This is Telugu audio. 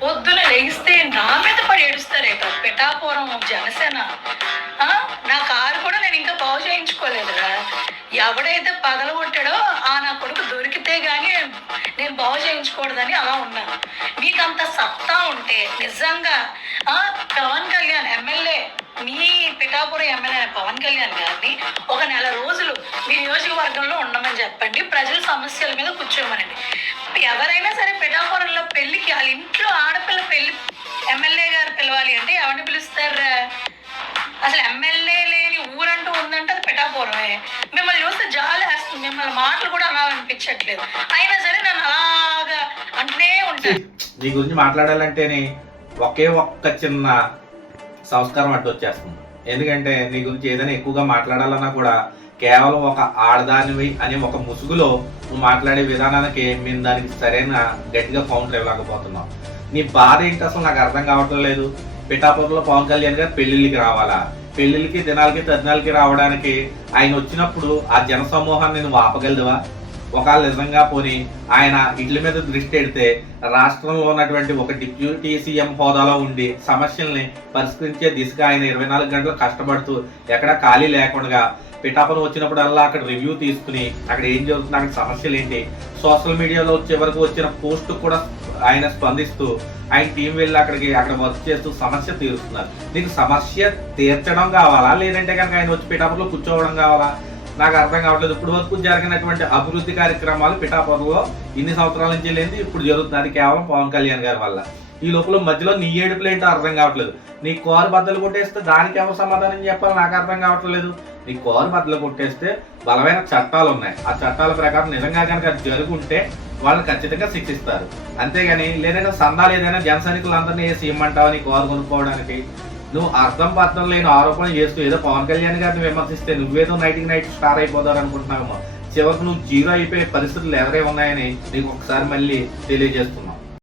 పొద్దున లేస్తే నా మీద పడి ఏడుస్తారేట పిఠాపురం జనసేన. నా కారు కూడా నేను ఇంకా బాగు చేయించుకోలేదురా. ఎవడైతే పగలగొట్టాడో నా కొడుకు దొరికితే గానీ నేను బాగు చేయించుకూడదని అలా ఉన్నాను. మీకు అంత సత్తా ఉంటే నిజంగా పవన్ కళ్యాణ్ ఎమ్మెల్యే, మీ పిఠాపురం ఎమ్మెల్యే పవన్ కళ్యాణ్ గారిని ఒక నెల రోజులు మీ నియోజకవర్గంలో ఉండమని చెప్పండి. ప్రజల సమస్యల మీద కూర్చోమనండి. ఎవరైనా సరే పిఠాపురంలో పెళ్లికి వాళ్ళ ఇంట్లో ఆడపిల్ల పెళ్లి ఎమ్మెల్యే గారు పిలవాలి అంటే ఎవరిని పిలుస్తారా? అసలు ఎమ్మెల్యే లేని ఊరంటూ ఉందంటే అది పిఠాపురమే. మిమ్మల్ని చూస్తే జాలి వేస్తుంది, మిమ్మల్ని మాటలు కూడా అనాలనిపించట్లేదు. అయినా సరే నన్ను అలాగా అంటూనే ఉంటాను. నీ గురించి మాట్లాడాలంటేనే ఒక్క చిన్న సంస్కారం అడ్డు వచ్చేస్తుంది. ఎందుకంటే నీ గురించి ఏదైనా ఎక్కువగా మాట్లాడాలన్నా కూడా కేవలం ఒక ఆడదానివి అనే ఒక ముసుగులో నువ్వు మాట్లాడే విధానానికి మేము దానికి సరైన గట్టిగా కౌంటర్ ఇవ్వలేకపోతున్నాం. నీ బాధ ఏంటి అసలు నాకు అర్థం కావట్లేదు. పిఠాపురంలో పవన్ కళ్యాణ్ గారు పెళ్లిళ్ళకి రావాలా? పెళ్లిళ్ళకి దినాలకి తద్దినాలకి రావడానికి ఆయన వచ్చినప్పుడు ఆ జన సమూహాన్ని నువ్వు ఆపగలదువా? ఒకవేళ నిజంగా పోని ఆయన ఇట్ల మీద దృష్టి పెడితే రాష్ట్రంలో ఉన్నటువంటి ఒక డిప్యూటీ సీఎం హోదాలో ఉండి సమస్యల్ని పరిష్కరించే దిశగా ఆయన 24 గంటలు కష్టపడుతూ ఎక్కడ ఖాళీ లేకుండా పిఠాపురం వచ్చినప్పుడల్లా అక్కడ రివ్యూ తీసుకుని అక్కడ ఏం జరుగుతుంది, అక్కడ సమస్యలు ఏంటి, సోషల్ మీడియాలో వచ్చే వరకు వచ్చిన పోస్ట్ కూడా ఆయన స్పందిస్తూ ఆయన టీం వెళ్ళి అక్కడ వర్క్ చేస్తూ సమస్య తీరుస్తున్నారు. నీకు సమస్య తీర్చడం కావాలా, లేదంటే కనుక ఆయన వచ్చి పిఠాపురంలో కూర్చోవడం కావాలా? నాకు అర్థం కావట్లేదు. ఇప్పుడు వరకు జరిగినటువంటి అభివృద్ధి కార్యక్రమాలు పిఠాపురంలో ఇన్ని సంవత్సరాల నుంచి లేని ఇప్పుడు జరుగుతుంది. అది కేవలం పవన్ కళ్యాణ్ గారి వల్ల. ఈ లోపల మధ్యలో నీ ఏడుపులు ఏంటో అర్థం కావట్లేదు. నీ కారు బద్దలు కొట్టేస్తే దానికి ఎవరు సమాధానం చెప్పాలి నాకు అర్థం కావట్లేదు. నీ కారు బద్దలు కొట్టేస్తే బలమైన చట్టాలు ఉన్నాయి. ఆ చట్టాల ప్రకారం నిజంగా కనుక అది జరుగుంటే వాళ్ళని ఖచ్చితంగా శిక్షిస్తారు. అంతేగాని లేదంటే సందాలు ఏదైనా జన సైనికులందరినీ వేసి ఇమ్మంటావు నీ కారు కొనుక్కోవడానికి. నువ్వు అర్థం పర్థం లేని ఆరోపణలు చేస్తూ ఏదో పవన్ కళ్యాణ్ గారిని విమర్శిస్తే నువ్వేదో నైట్ స్టార్ అయిపోతావు అనుకుంటున్నావేమో. చివరికి నువ్వు జీరో అయిపోయే పరిస్థితులు ఎవరే ఉన్నాయని నీకు ఒకసారి మళ్ళీ తెలియజేస్తుంది.